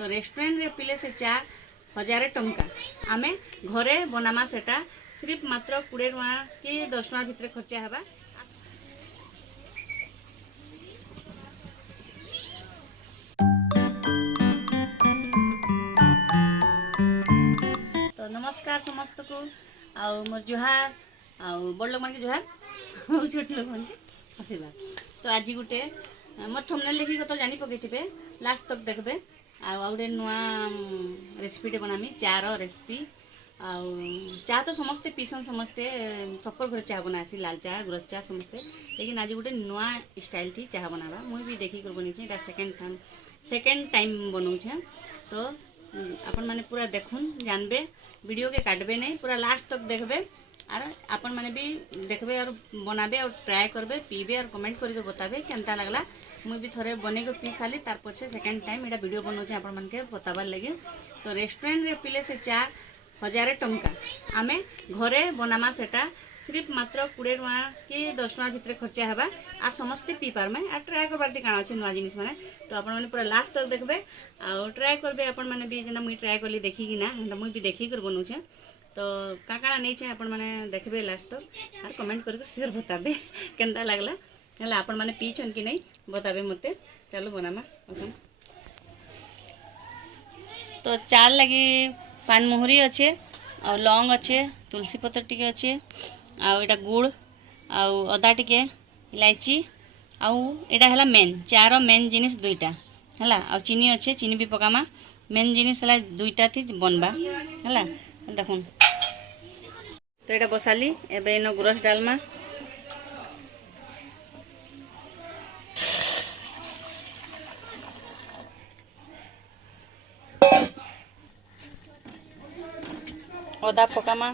तो रेस्टोरेंट रे पिले से चा 1000 टंका आमे घरे बनामा सेटा सिर्फ मात्र 20 टका कि 10 टका भितर खर्चा हेबा। तो नमस्कार समस्त को आउ मोर जुहार आउ बड़ लोग मान के जुहार छोट लोग मान के आशीर्वाद। तो आज गोटे मोर थंबनेल देखि तो जानि पकैथिबे लास्ट तक देखबे। आउ गोटे नुआ रेसिपीटे बनामी चार रेसिपी। आउ चा तो समस्ते पीसन समस्ते सपर घर चाह बनासी लाल चाह गुरस चाह समस्ते, लेकिन आज गोटे नुआ स्टाइल थी चाह बनावा मुई भी देखी कर बनी सेकेंड टाइम बनाऊे। तो आपण माने पूरा देखुन जानबे, वीडियो के काटबे नहीं, पूरा लास्ट तक देखबे और आपण माने भी देखबे और बनाबे और ट्राई करबे पीबे और कमेंट करके बताबे केनता लगला। मुई भी थोड़े बने को पी साली तार पछे सेकेंड टाइम एटा वीडियो बनाऊे आपण मान के बताबार लगे। तो रेस्टोरेंट रे पिले से चा 1000 टंका आमे घरे बनामा सेटा सिर्फ मात्र 20 टका कि 10 टका भितर खर्चा हेबा आ समस्ते पी पारमे आ ट्राई करबार ती काना अछि नुआ जिनिस माने। तो आपण माने पूरा लास्ट तक देखबे आ ट्राई करबे आपण माने भी जेना मुई ट्राई करली देखि कि ना हेंदा मुई भी देखि कर बनउछे। तो काकाना नहीं छे आपण माने देखबे लास्ट तक और कमेंट करके शेयर बताबे केनता लागला हला आपण माने पीछन कि नहीं बताबे मते। चलो बनामा असम। तो चार लगी पान मोहरी अच्छे और लौंग अच्छे तुलसी पत्र टिके अच्छे आउ एटा गुड़ आउ अदा टिके इलायची आउ एटा हला मेन चार मेन जिनिस दुईटा हला आउ चीनी अच्छे चीनी भी पकामा मेन जिनिस हला दुईटा थी बनबा हला देखुन। तो एटा बसाली एबे नो गुरस डालमा अदा पकामा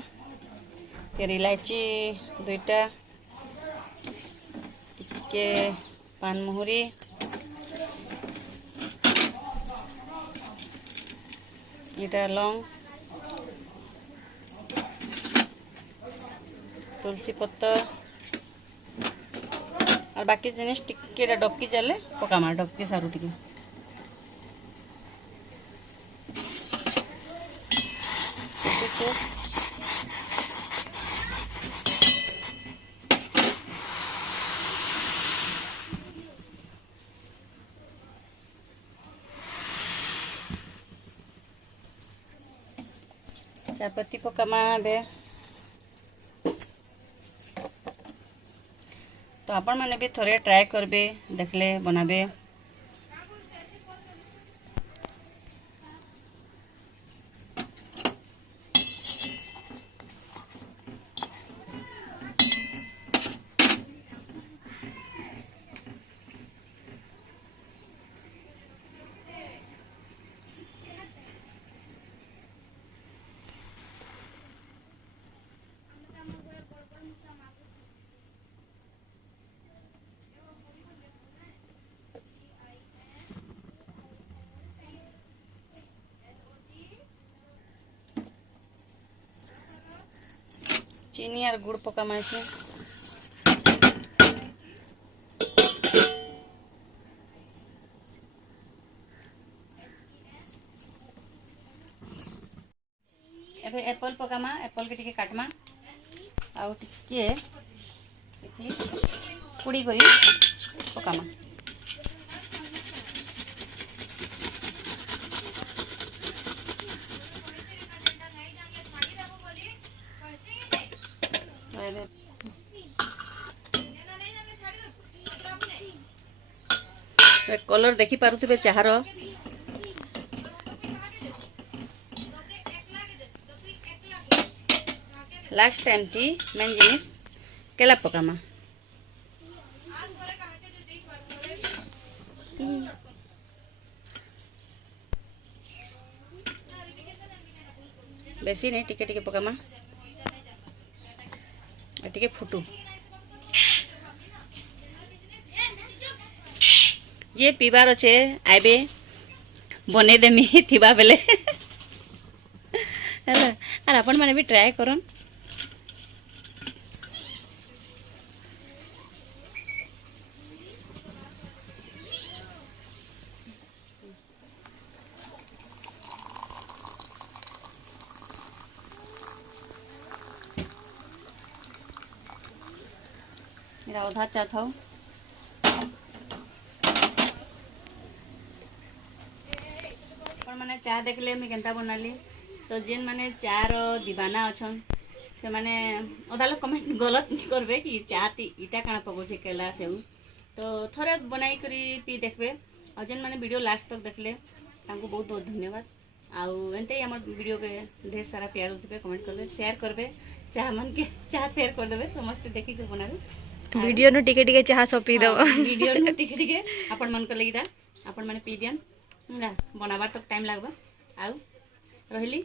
फिर इलायची दुईटा टिके पान मोहरी इटा लौंग तुलसी पत्तर और बाकी जिनिस टिके डबकी जाले पकामा डबकी सारू टिके चापत्ती पकामा बे। तो आपण माने भी थोड़े ट्राई करबे देखले बनाबे। चीनी और गुड़ पकामा छे। एबे एप्पल पकामा एप्पल के टिके काटमा आउ टिके कुड़ी करी पकामा। कलर देखी पारुथिबे चाहर लास्ट टाइम थी मेन जिनिस केला पकामा। बेसी नहीं टिके टिके पकामा टिके फुटू जे पीबार अच्छे आबे बने देमी थिबा बेले है और अपन माने भी ट्राई करन। ଅଧା ଚା ଥାଉ। ଆପଣମାନେ ଚା ଦେଖିଲେ ମୁଇଁ କେନ୍ତା ବନାଲି। ତ ଯେନ୍ ମାନେ ଚାର ଦିବାନା ଅଛନ୍ ସେମାନେ ଅଧା ଲୋକ କମେଣ୍ଟ ଗଲତ କରବେ କି ଚା ଇଟା କାଣା ପକଉଛେ କେଲା ସେଉ। ତ ଥରେ ବନାଇ କରି ପିଇ ଦେଖବେ। ଆଉ ଯେନ୍ ମାନେ ভিডিও ଲାଷ୍ଟ तक देखले तांको बहुत बहुत धन्यवाद। आउ एंते ही हमर वीडियो के ढेर सारा प्यार देबे, कमेंट करबे, शेयर करबे। चाह मन के चाह शेयर कर देबे, समस्त देखि के बनाबे। वीडियो नु टिके टिके चाह सब पी दबो। वीडियो नु टिके टिके अपन मन कर लगिटा अपन माने पी दियन ना बनाबार तक टाइम लागबा। आउ रहली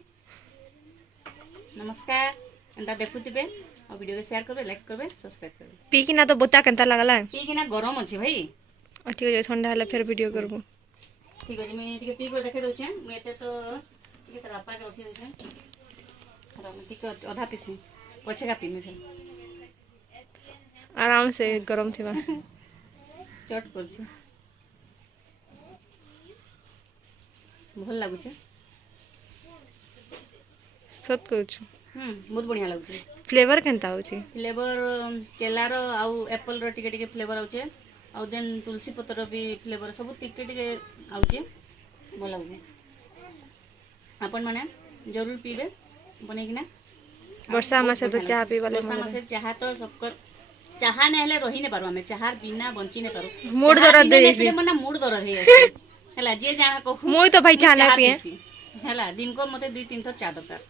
नमस्कार। एंता देखुतिबे और वीडियो के शेयर करबे, लाइक करबे, सब्सक्राइब करबे। पी कि ना तो बता केनता लागला। पी कि ना गरम अछि भाई। ठीक है ठंडा हले फिर वीडियो करबो। ठीक अछि मैं टिके पी कर देखे दोछे। मैं एते तो टिके तर आपा के रखि दोछे। खरा मैं टिके आधा पीसी पछे का पी में फिर आराम से गरम थिबा। चट करछे भल लागुछे। सत कुछ बहुत बढ़िया लागुछे। फ्लेवर केनता होची। फ्लेवर केलार आउ एप्पल रो टिके टिके फ्लेवर आउछे। आउ देन तुलसी पत्र भी फ्लेवर सब टिके टिके आउछे। भल लागुछे। अपन माने जरूर पीबे बने किना। वर्षा मासे तो चाह पी वाले वर्षा मासे चाह तो सबकर चाह ने हेले रही ने पारो हमें चाह बिना बंची ने पारो। मूड दरद दे पिले मना मूड दरद हे अछि। हला जे जाना कहू मुई तो भाई चाह ना पिए। हला दिन को मते 2-3 थो चाह दरकार।